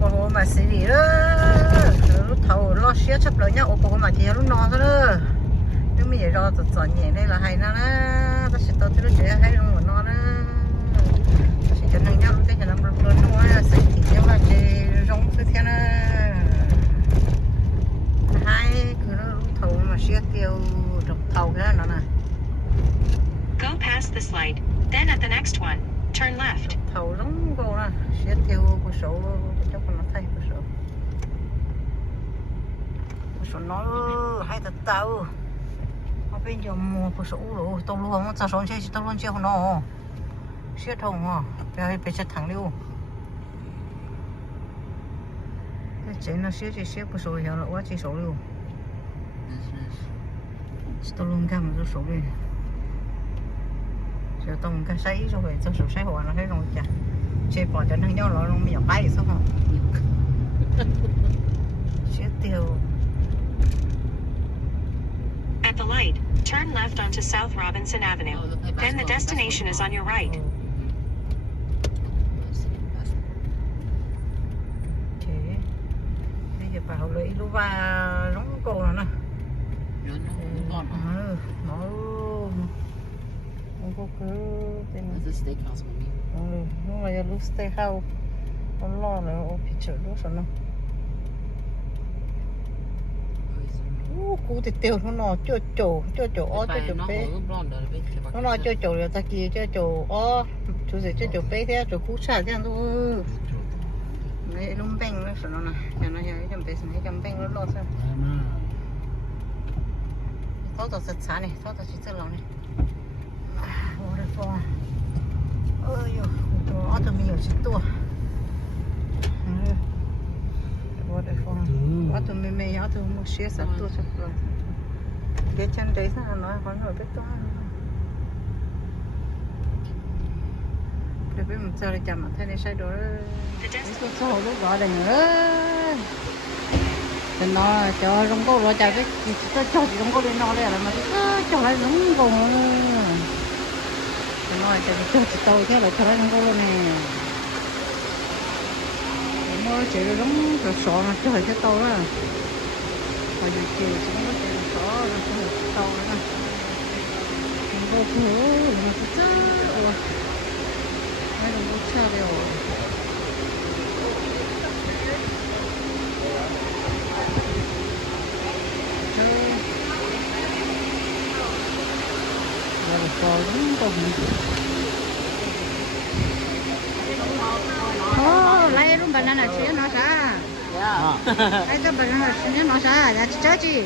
có hôm mà xử lý đó lúc thầu lo xía chấp lợi nhau có hôm mà chỉ lúc nọ thôi đó nếu mình vậy rồi tụt nhẹ đây là hay nó đó ta sẽ tao thấy nó chỉ hay trong một nó đó ta sẽ cho năng nhau cái nhà làm luôn nó sẽ thì nhau là chỉ giống thứ thế này hai cứ nó lúc thầu mà xía tiêu trồng thầu cái nó nè. Go past this light, then at the next one, turn left. Thầu giống cô nè xía tiêu của số cho con nó thay của số nó hay thật tao bên giờ mua của số rồi tao luôn nó sao chơi tao luôn chơi nó xía thùng à bây giờ thằng liu cái chuyện nó xía của số hiểu là quá chỉ số liu tao luôn cái mà số đi giờ tao cái sấy rồi tao số sấy hoàn nó thấy rồi chả chơi bỏ cho nó nhau nó bây giờ bay sao không xía tiêu. At the light, turn left onto South Robinson Avenue. Then the destination is on your right. Okay. Bây giờ bảo lấy lúa và giống cô nè. Nó có cứ tên The steakhouse mami. Nó là lúc steakhouse. Nó lo là ô picture lúc sao nó. Cú thì tiêu nó cho chỗ bé nó nói cho chỗ là ta kia cho chỗ chú sẽ cho chỗ bé thế chỗ cú xả thế thôi này lúng beng nó sợ nó nè nhà nó nhà cái bé này cái beng nó lo sao tháo tao sạch sạch này tháo tao chỉ sạch lòng này waterfall ơi yo chỗ tao mình ở chỗ waterfall tao mình tao muốn xé sạch tua sạch rồi cái chân đấy sao nói hỏi rồi biết to để biết mình sao để chạm mặt thế này sai đó cái số lúc gọi là nữa thì nó cho trong cô lo chạy cái cho chị trong cô lên nó đây là mà cho lại giống cô thì nó cho chị tôi thế là cho lại trong cô luôn nè nó chỉ là giống rồi sọ mà cho lại cái tôi á hồi giờ chiều chỉ có cái sọ là cái tôi nữa cô phứ mà cứ chết rồi mấy đồng bút cha đều rồi có đúng không lấy luôn banana xíu nó sao lấy cái banana xíu nó sao là chết gì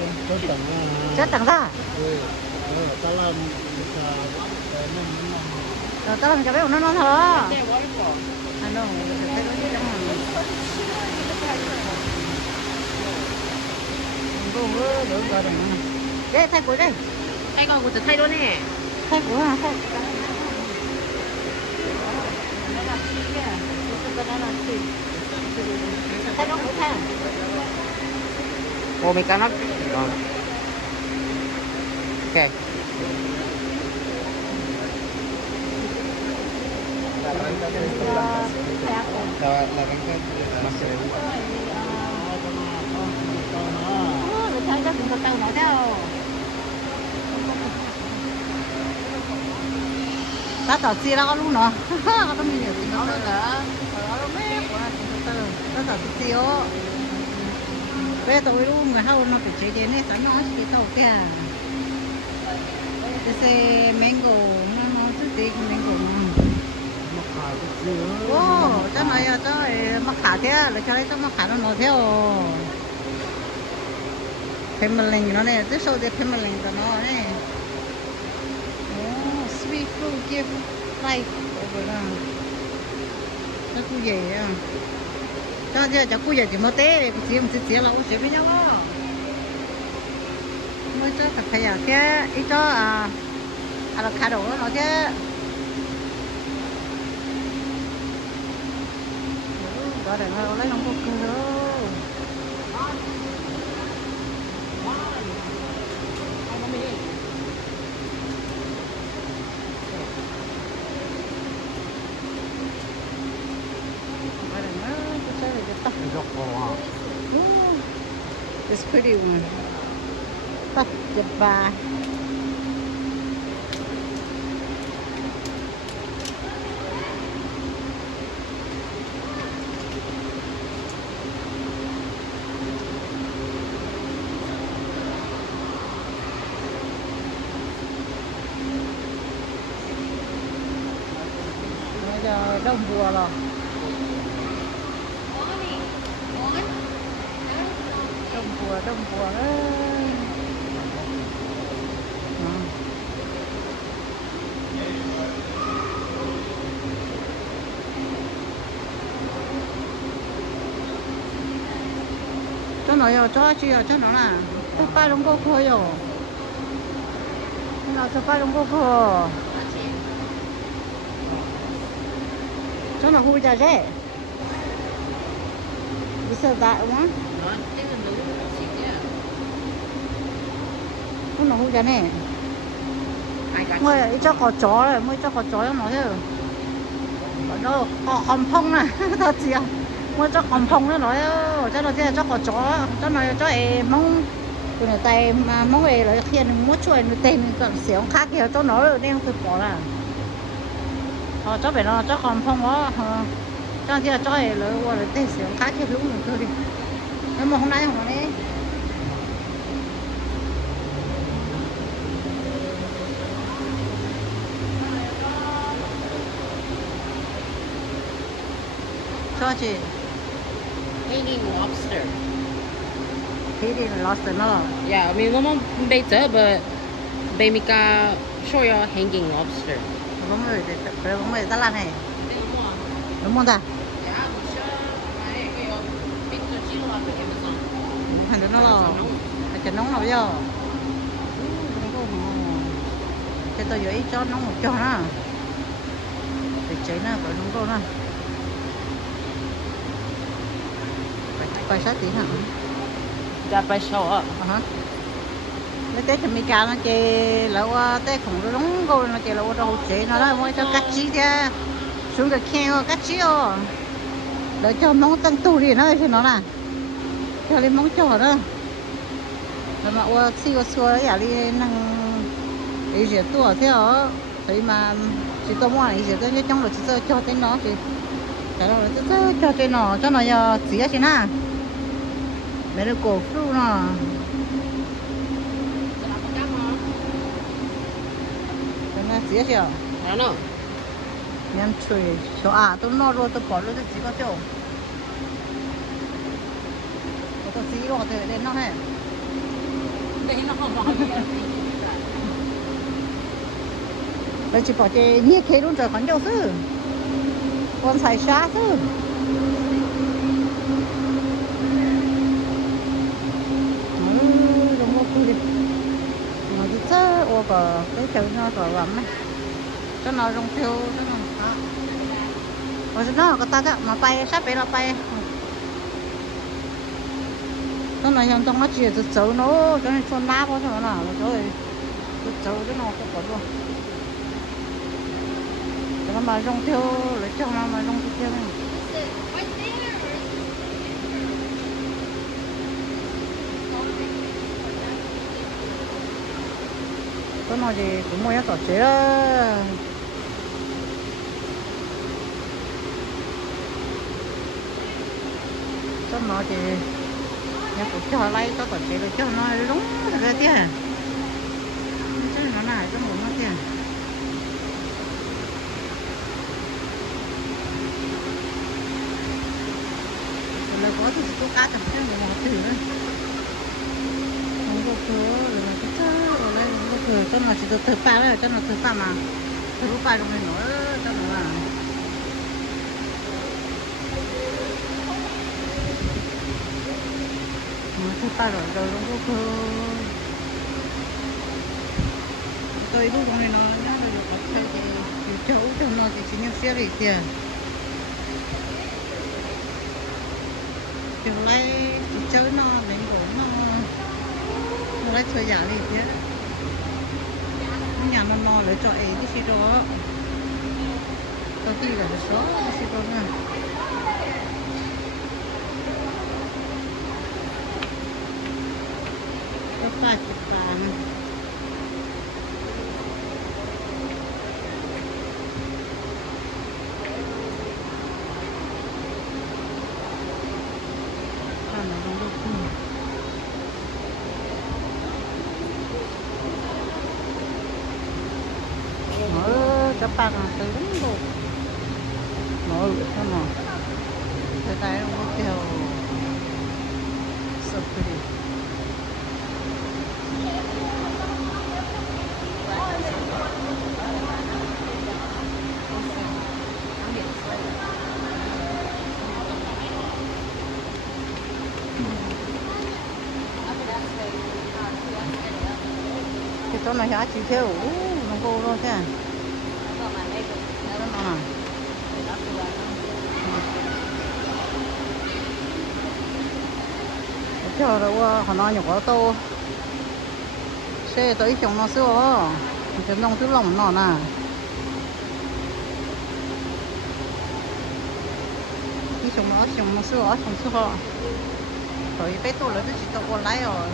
chết tặng ra rồi tao làm cho bé nó thở anh đâu cô đỡ gọi được nữa cái thay của đây thay con của tự thay luôn nè thay của hả thay thay nó cũng thay ô mình cắn nó ok thấy nó cũng có tao nói theo ta tỏ chia ra luôn nó có tao mình hiểu thì nó nữa nó mẹ của nó tỏ tiêu bây giờ tôi luôn người hao nó phải chế đến này sáng nó chỉ tao kia cái mango nó rất tiếc mango ô cho này cho mắc khả thế là cho đấy cho mắc khả nó theo thêm một lần nó này tiếp sau thì thêm một lần của nó này sweet fruit give life over đó nó cũng vậy à cho cô vậy thì mới té chỉ một tí là uống với nhau đó mới cho thật phải à cái ít cho avocado nó chứ đó để nó lấy nó có cơ This pretty one. Tóc chụp bà. Bây giờ đông vừa rồi. Đông vừa đấy. Cho nó yo cho chị yo cho nó là cho ba lông cô khơi yo. Nó cho ba lông cô khơi. Cho nó hui ra thế. Đi sơ đại không á? Nó hui ra nè. Mới cho có chó rồi, mới cho có chó cho nó chứ. Nó có hầm phong này, thật gì à? Mới cho hầm phong nó nói cho nó thế cho có chó, cho nó cho em mong tụi nó tay mà mong về lại khi nó muốn chuối nó tên còn xéo khác kia cho nó rồi nên không bỏ là. Cho bé nó cho hầm phong đó, cho thế cho em rồi qua lại tên xéo khác kia lúc mình thôi đi. Nhưng mà hôm nay không đấy. Cho chị. Hanging lobster. Hanging lobster nó. Yeah, I mean, nó mong bây giờ, but they make a show you hanging lobster. Không người ta làm này. Đúng không ta? Hành được nó là chả nóng nào bây giờ. Cho tôi giữ cho nóng một cho nó. Để cháy nó phải nóng cô nó. Phải sát tí hả? Dạ, phải show up. Nó tới thì mình cao nó chơi lâu tới khủng nó nóng cô nó chơi lâu đâu chế nó nói mới cho cắt chí ra xuống được khen cắt chí rồi để cho móng tăng tu đi nó cho nó là cho lên móng trò đó rồi mà qua xua đấy giả đi năng ý gì tua theo thấy mà chỉ tôi mua này chỉ tôi trong rồi chỉ cho tên nó thì cái đó là cho tên nó cho nó giờ chỉ ra chứ na để nó cổ phu nó gì hết chưa? I don't know. Nhắm chui, cho à tôi no rồi tôi bỏ luôn tôi chỉ có chỗ. Tôi chỉ rồi thì đến nó hết. Đây nó không có gì. Tôi chỉ bỏ cái nhẹ cái luôn rồi còn đâu chứ. Con xài xa chứ. Đúng không đi. Nó đi chơi ô cái chỗ nó rồi lắm ấy. Cho nó rong theo cho nó đó. Rồi nó có ta đó mà bay sắp bay nó bay. Nó này trong nó chỉ từ chấu nó cho nên cho ná bao giờ nào rồi. Từ chấu cho nó không có luôn. Cho nó mà rong theo rồi cho nó mà rong theo này. Cái này thì cũng mua cái tổ chế đó. Cái này thì nhà cũng cho lấy cái tổ chế rồi cho nó đúng rồi thế à. Chứ nó này cái muốn nó thế à. Rồi có thì tôi cắt được chứ mà thử nữa. Không có cửa rồi cái chứ rồi lấy cho nó chỉ từ ba đấy cho nó từ ba mà từ ba trong này nữa cho nó là từ ba rồi không có tôi lúc trong này nó nhá rồi có chơi thì chỗ cho nó thì chỉ nhau xe đi tiền kiểu lấy chơi nó đến cổ nó lấy chơi giả đi tiền nhà nó lấy cho ấy cái gì đó tao đi là số cái gì đó nè 30반. 하나 정도 큰. Cho bạn từ đúng luôn nội sao mà người ta không có kêu so pretty. Cái chỗ này giá chỉ theo nó cô thôi thế. Cho đâu họ nói nhục ở tô xe tới chồng nó xưa cho nông thứ lòng nó nè đi chồng nó xưa họ rồi bé tôi là chỉ tao qua lái rồi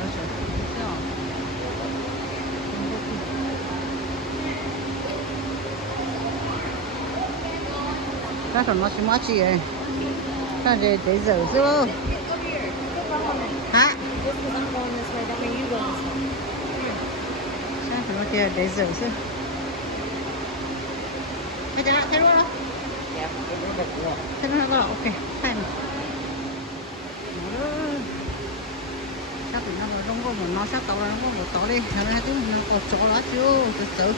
cái thằng nó chỉ mất gì ấy cái để giờ xưa hả sao thằng nó kia để giờ xưa cái đó thấy luôn đó thấy nó ok thay mà chắc thì nó không có một nó sắc tàu nó có một tàu đi thằng này chúng nó có chỗ đó chưa từ từ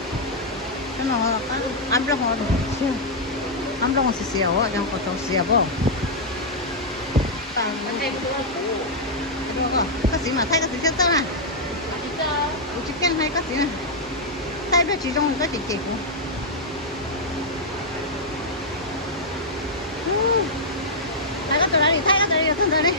nó ăn ra họ ăn đông xì xèo á, đang có chỗ xèo không? Cái gì mà thay cái gì chết sao nè? Chỉ cần thay cái gì nè? Thay cái chỉ trong cái chỉ cũng. Thay cái này đi, thay cái này đi, thân này đi.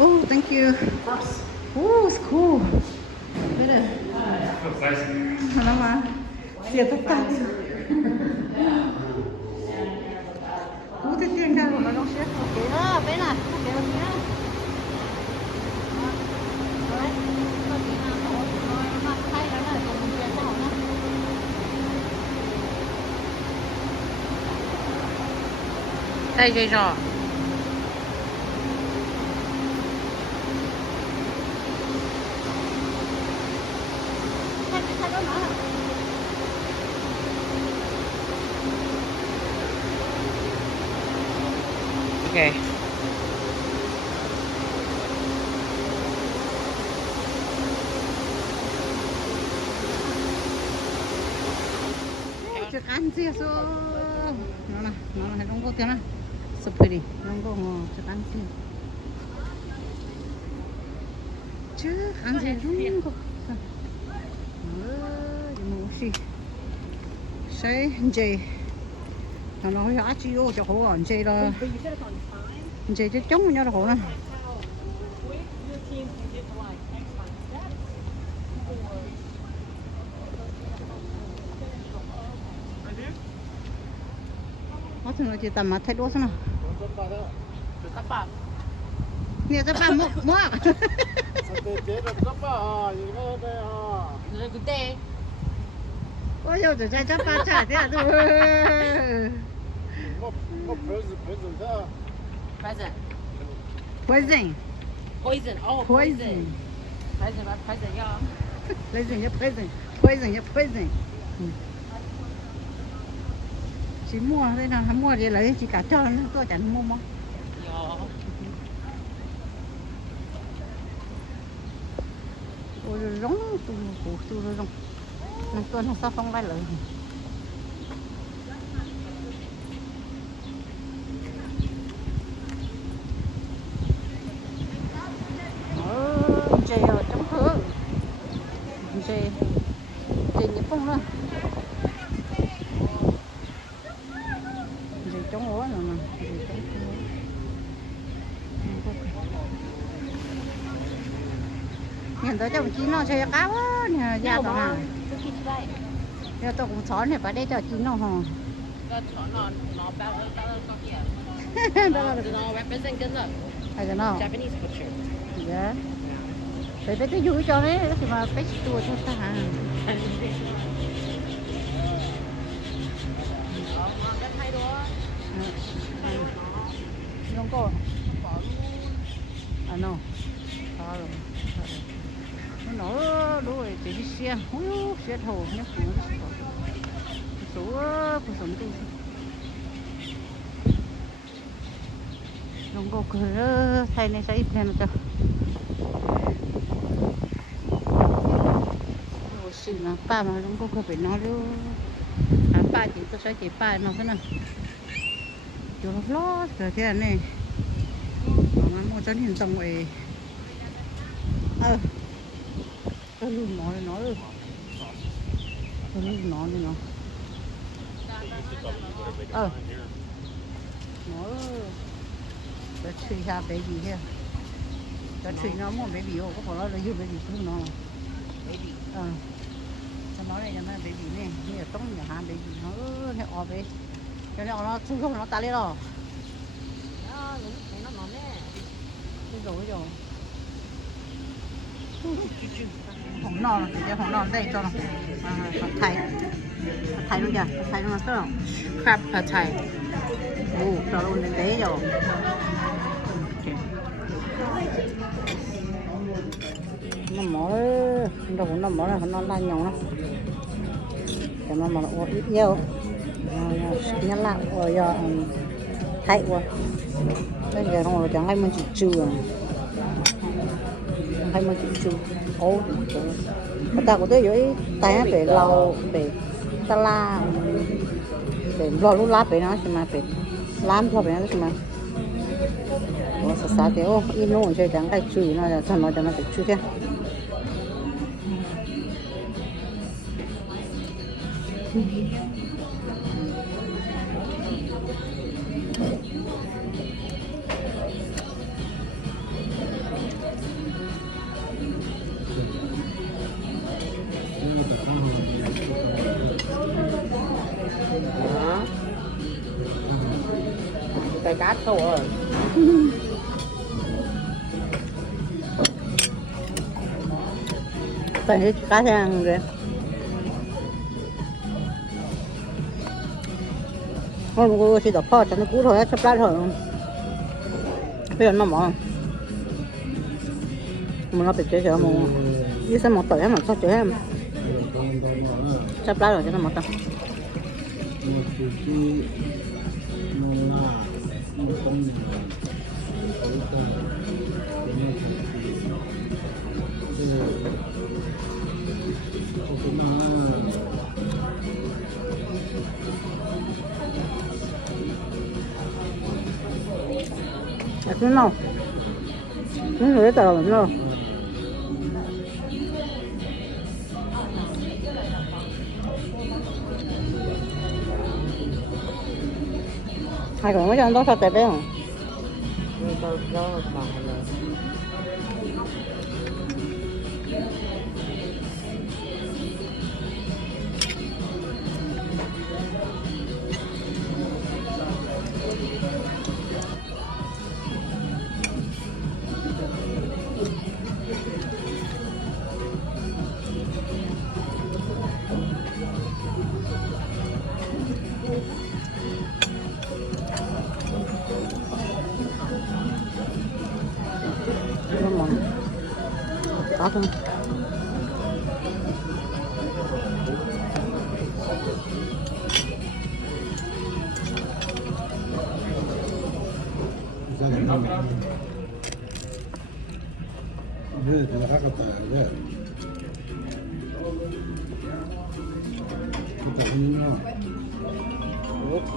Oh, thank you. Oh, it's cool. Look at it. Hello, Xìa tất cả. Cái tiền ra của nó sẽ ok đó, bé này, ok đó. Đây dây rồi. Okay. Chắc ăn gì số nó này không có tiền à so pretty không có chắc ăn gì chứ ăn gì không có gì say gì nó nói chỉ vô cho khổ còn gì đó gì chứ chống nhau là khổ nè thường là chỉ tầm mà thay đốt xem nào. Nè các bạn mua. Ôi giời trời chắc bạn trả thế à thôi. Present. Poison. Poison. Oh, Poison. Present, y'all. Poison. Chị mua đây là mua để lấy chị cả cho nó tôi chẳng mua món. Ôi rống tôi rống. Nên tôi không sao không lại lợi. Chị ở trong hương. Chị nhịp phong nữa. Gì chống ố rồi mà. hiện tới cho chín nó chơi cá quá nè ra tao nào giờ tao cũng chọn này phải để cho chín nó hò nó bao có kia. đó là Nó represent good luck. hay cái nào Japanese culture. dạ để bé cái vui cho đấy thì mà bé tua cho ta hả không có à no nó đuổi chỉ đi xe xe thầu nhé số của sống tu không có cửa thay này sẽ ít thêm cho sự mà ba mà không có phải nói đâu ba chỉ có sẽ chỉ ba nó thế nào cho nó lo rồi thế này mà mua cho hiện trong vậy cái luôn nói luôn cái luôn nói đi nó nói cái truy ha baby here cái truy nó mua baby ô có phải là yêu baby không nó baby cho nó này cho nó baby này như là trong nhà hàng baby nó hay ở về cho nên nó chung không nó ta lên rồi nó nè rồi hồng non thì cho hồng non đây cho nó Thai luôn kìa Thai luôn là Crab pad thai. cho luôn đến đấy rồi nó mỏi nó mỏi là nó lan nhau nó cho nó mà nó ít nhiều nhăn lại rồi giờ thay quá bây giờ nó chẳng hay mình chỉ trừ hay mình chỉ trừ ô ta có tới dưới tay để lau để ta la để lo lúc lá để nó xem mà để làm cho nó xem mà nó sẽ sao thế ô in nó chơi chẳng cái trừ nó là thằng nó cho nó phải trừ thế Cái cá thô rồi. Phải cá hàng rồi không có chỉ đọc kho cho nó cũ thôi chấp lát thôi bây giờ nó mỏ mà nó bị chế chở mà như sao một tuổi mà sao chở em chấp lát rồi cho nó mỏ tao nó nào nó người tao rồi nó hai còn mấy trăm đó sao tệ đấy không Đó bằng là nó mỏng đó thôi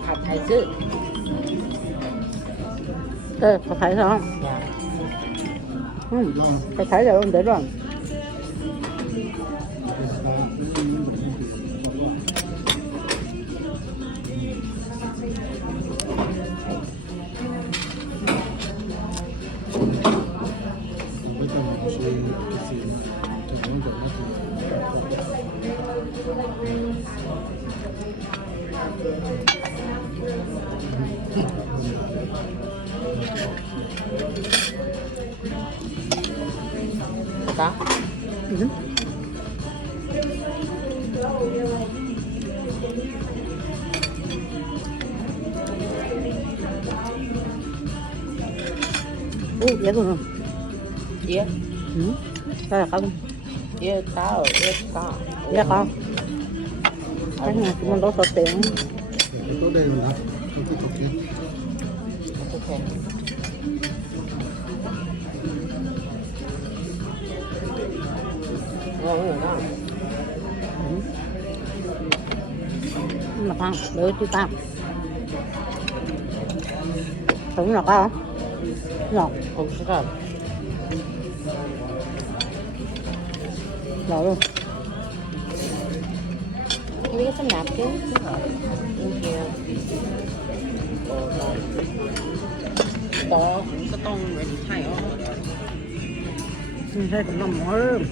ผัดไทยซื้อ có thấy không phải thấy rồi không để rồi Có. Ừ. Dễ luôn. Yeah. Ừ. Đây là không? Yeah, có. Yeah, có. Dạ con. Cái này mình đổ số tiền. Có đây rồi hả? Không có kia. Okay. Ngon rồi đó. Mà con, đợi chứ con. Đúng là con. Ngọt. Không sao. Ngọt luôn. Can we get some napkins? Thank you. Có cũng có tông ready thay ó. Thấy cũng ngon hơn.